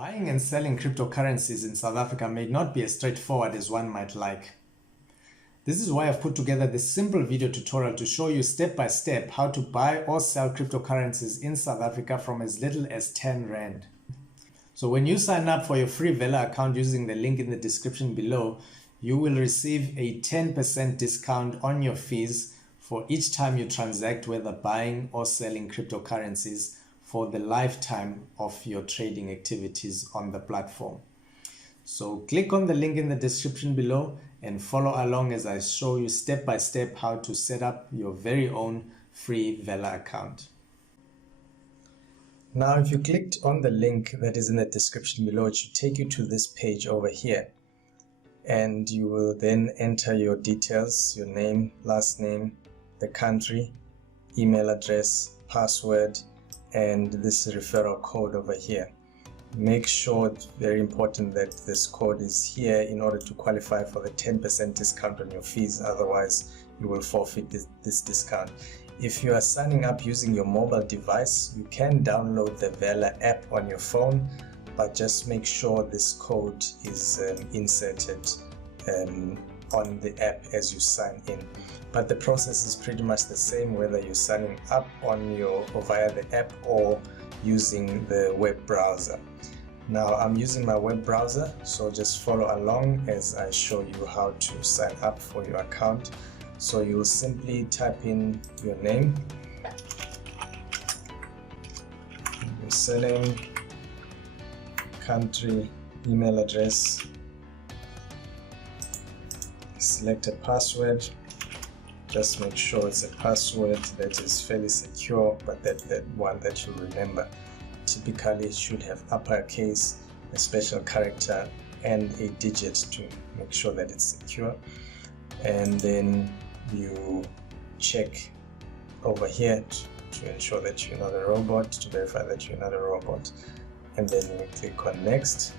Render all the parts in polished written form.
Buying and selling cryptocurrencies in South Africa may not be as straightforward as one might like. This is why I've put together this simple video tutorial to show you step by step how to buy or sell cryptocurrencies in South Africa from as little as 10 Rand. So when you sign up for your free Valr account using the link in the description below, you will receive a 10% discount on your fees for each time you transact, whether buying or selling cryptocurrencies, for the lifetime of your trading activities on the platform. So click on the link in the description below and follow along as I show you step by step how to set up your very own free Valr account. Now, if you clicked on the link that is in the description below, it should take you to this page over here. And you will then enter your details, your name, last name, the country, email address, password, and this referral code over here. Make sure, it's very important, that this code is here in order to qualify for the 10% discount on your fees. Otherwise, you will forfeit this discount. If you are signing up using your mobile device, you can download the Valr app on your phone, but just make sure this code is inserted on the app as you sign in. But the process is pretty much the same whether you're signing up on or via the app or using the web browser. Now I'm using my web browser, so just follow along as I show you how to sign up for your account. So you will simply type in your name, your surname, country, email address, select a password. Just make sure it's a password that is fairly secure, but that one that you remember. Typically it should have uppercase, a special character, and a digit to make sure that it's secure. And then you check over here to ensure that you're not a robot, to verify that you're not a robot, and then you click on next.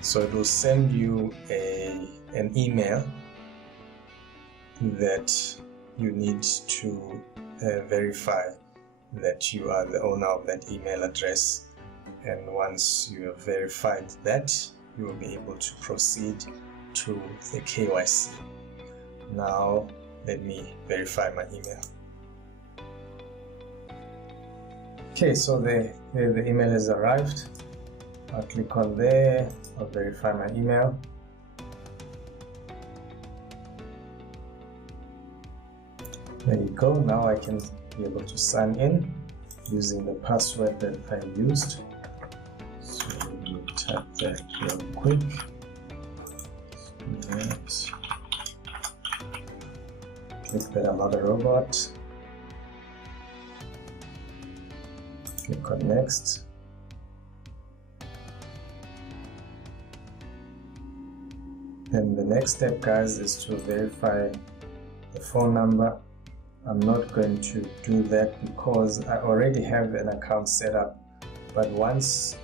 So it will send you an email that you need to verify that you are the owner of that email address. And once you have verified that, you will be able to proceed to the KYC. Now let me verify my email. Okay, so the email has arrived. I'll click on there, I'll verify my email. There you go. Now I can be able to sign in using the password that I used. So we'll type that real quick. Click that I'm not a robot. Click on next. And the next step, guys, is to verify the phone number. I'm not going to do that because I already have an account set up. But once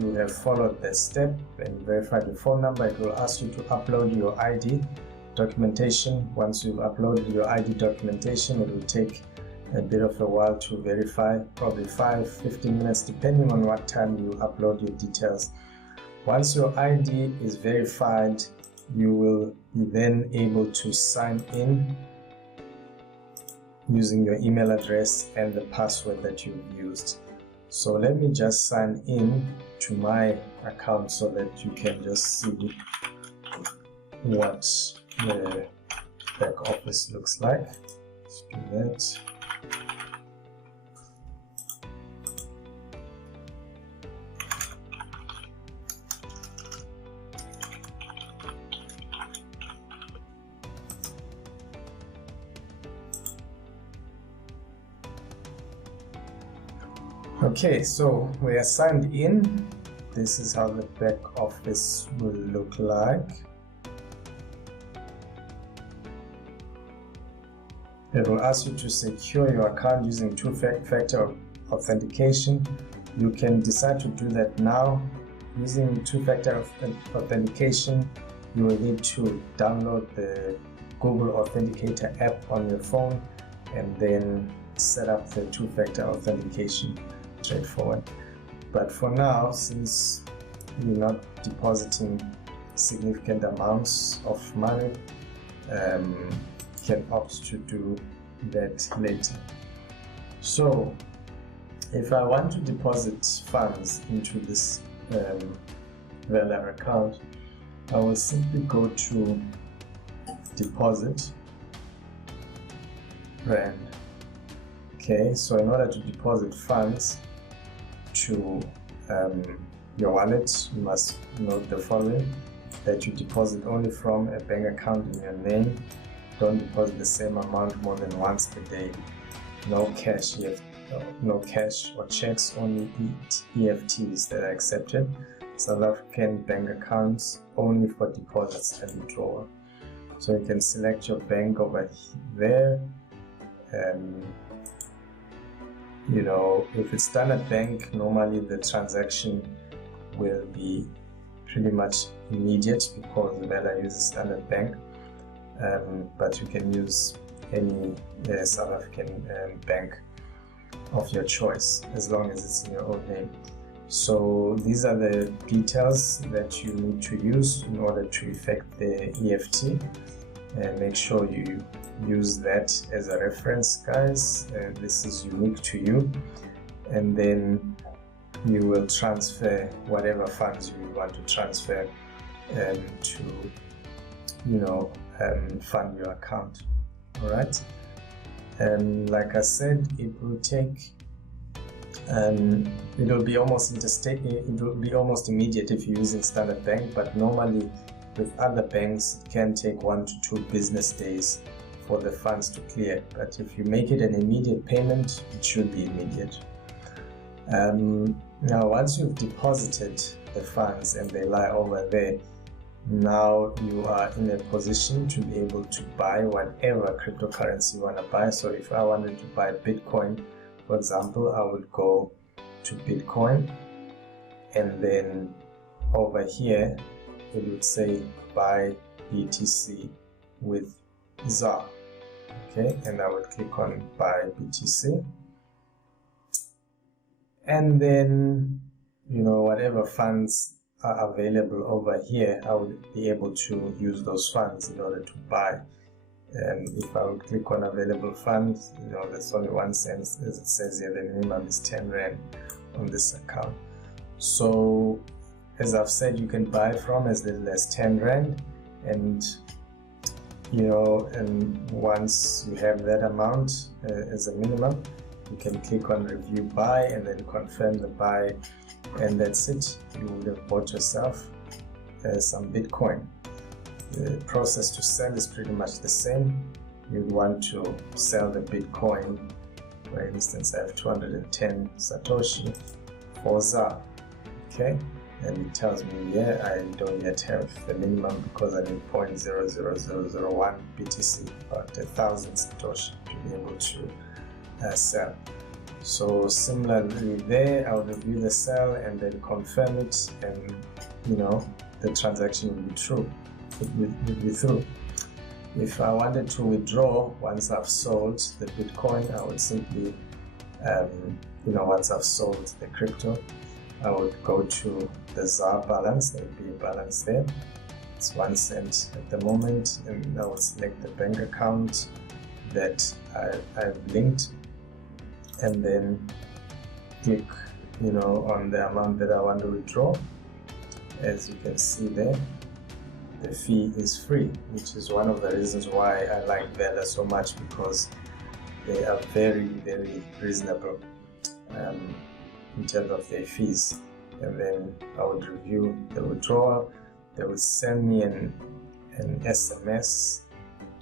you have followed the step and verified the phone number, it will ask you to upload your ID documentation. Once you've uploaded your ID documentation, it will take a bit of a while to verify, probably 5-15 minutes, depending on what time you upload your details. Once your ID is verified, you will be then able to sign in using your email address and the password that you've used. So let me just sign in to my account so that you can just see what the back office looks like. Let's do that. Okay, so we are signed in. This is how the back office will look like. It will ask you to secure your account using two-factor authentication. You can decide to do that now. Using two-factor authentication, you will need to download the Google Authenticator app on your phone and then set up the two-factor authentication. Straightforward. But for now, since you're not depositing significant amounts of money, can opt to do that later. So if I want to deposit funds into this Valr account, I will simply go to deposit Rand. Okay, so in order to deposit funds to your wallet, you must note the following: that you deposit only from a bank account in your name. Don't deposit the same amount more than once per day. No cash, no cash or checks, only EFTs that are accepted. South African bank accounts only for deposits and withdrawal. So you can select your bank over there. You know, if it's Standard Bank, normally the transaction will be pretty much immediate because Valr uses Standard Bank, but you can use any South African bank of your choice as long as it's in your own name. So these are the details that you need to use in order to effect the EFT, and make sure you use that as a reference, guys. This is unique to you, and then you will transfer whatever funds you want to transfer to, you know, fund your account. All right, and like I said, it will take it will be almost interstate. It will be almost immediate if you're using Standard Bank, but normally with other banks it can take 1 to 2 business days for the funds to clear. But if you make it an immediate payment, it should be immediate. Now once you've deposited the funds and they lie over there, now you are in a position to be able to buy whatever cryptocurrency you want to buy. So if I wanted to buy Bitcoin, for example, I would go to Bitcoin, and then over here it would say buy BTC with ZAR. Okay, and I would click on buy BTC, and then, you know, whatever funds are available over here, I would be able to use those funds in order to buy. If I would click on available funds, you know, there's only 1 cent, as it says here. The minimum is 10 Rand on this account. So as I've said, you can buy from as little as 10 Rand, and you know, and once you have that amount as a minimum, you can click on review buy and then confirm the buy, and that's it. You would have bought yourself some Bitcoin. The process to sell is pretty much the same. You'd want to sell the Bitcoin. For instance, I have 210 Satoshi for ZAR. Okay, and it tells me, yeah, I don't yet have the minimum because I need 0.00001 BTC, about 1,000 Satoshi to be able to sell. So similarly there, I would review the sell and then confirm it, and you know, the transaction will be true. Will be through. If I wanted to withdraw once I've sold the Bitcoin, I would simply, you know, once I've sold the crypto, I would go to the ZAR balance. There would be a balance there. It's 1 cent at the moment, and I would select the bank account that I've linked, and then click, you know, on the amount that I want to withdraw. As you can see there, the fee is free, which is one of the reasons why I like Valr so much, because they are very, very reasonable in terms of their fees. And then I would review the withdrawal. They would send me an SMS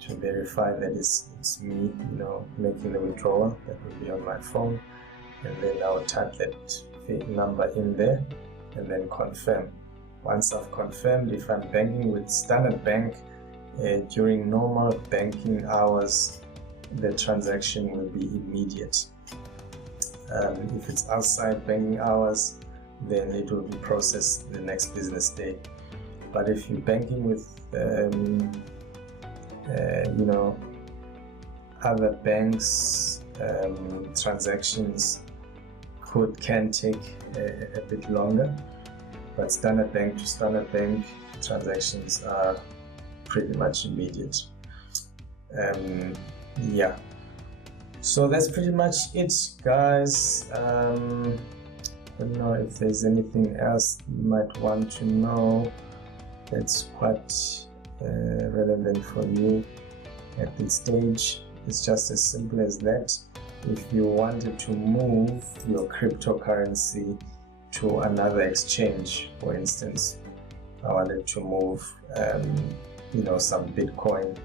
to verify that it's me, you know, making the withdrawal. That would be on my phone, and then I would type that fee number in there and then confirm. Once I've confirmed, if I'm banking with Standard Bank during normal banking hours, the transaction will be immediate. If it's outside banking hours, then it will be processed the next business day. But if you're banking with you know, other banks, transactions can take a bit longer, but Standard Bank to Standard Bank transactions are pretty much immediate. Yeah, so that's pretty much it, guys. I don't know if there's anything else you might want to know that's quite relevant for you at this stage. It's just as simple as that. If you wanted to move your cryptocurrency to another exchange, for instance, I wanted to move some Bitcoin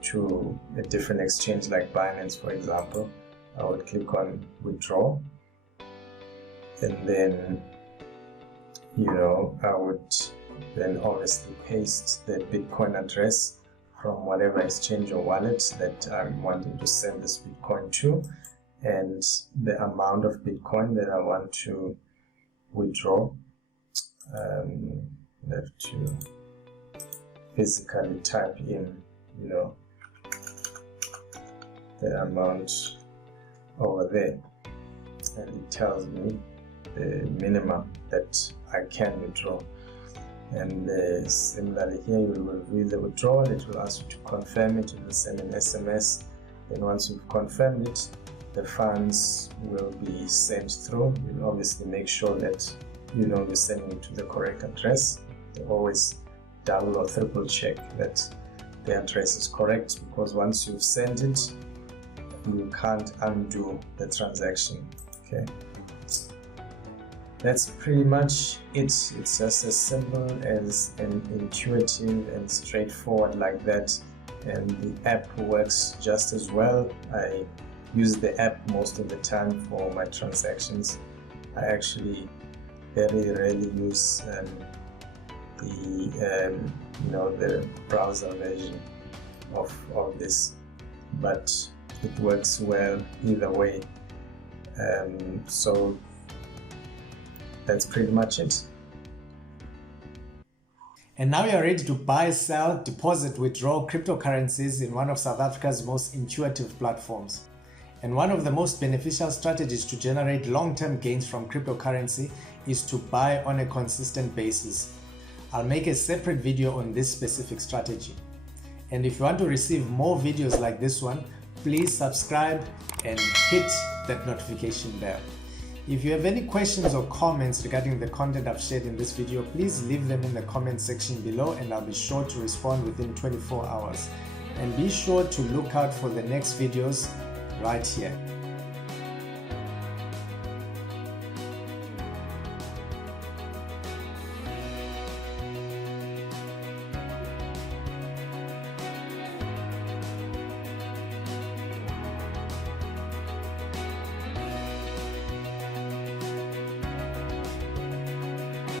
to a different exchange like Binance, for example, I would click on withdraw, and then I would then obviously paste the Bitcoin address from whatever exchange or wallet that I'm wanting to send this Bitcoin to, and the amount of Bitcoin that I want to withdraw. I have to physically type in the amount over there, and it tells me the minimum that I can withdraw. And similarly here, you will review the withdrawal. It will ask you to confirm it. It will send an SMS. Then once you've confirmed it, the funds will be sent through. You'll obviously make sure that you're sending it to the correct address. You always double or triple check that the address is correct, because once you've sent it, you can't undo the transaction. Okay, that's pretty much it. It's just as simple as and intuitive and straightforward like that, and the app works just as well. I use the app most of the time for my transactions. I actually very rarely use the browser version of this, but it works well either way. So that's pretty much it. And now you're ready to buy, sell, deposit, withdraw cryptocurrencies in one of South Africa's most intuitive platforms. And one of the most beneficial strategies to generate long-term gains from cryptocurrency is to buy on a consistent basis. I'll make a separate video on this specific strategy. And if you want to receive more videos like this one, please subscribe and hit that notification bell. If you have any questions or comments regarding the content I've shared in this video, please leave them in the comment section below, and I'll be sure to respond within 24 hours. And be sure to look out for the next videos right here.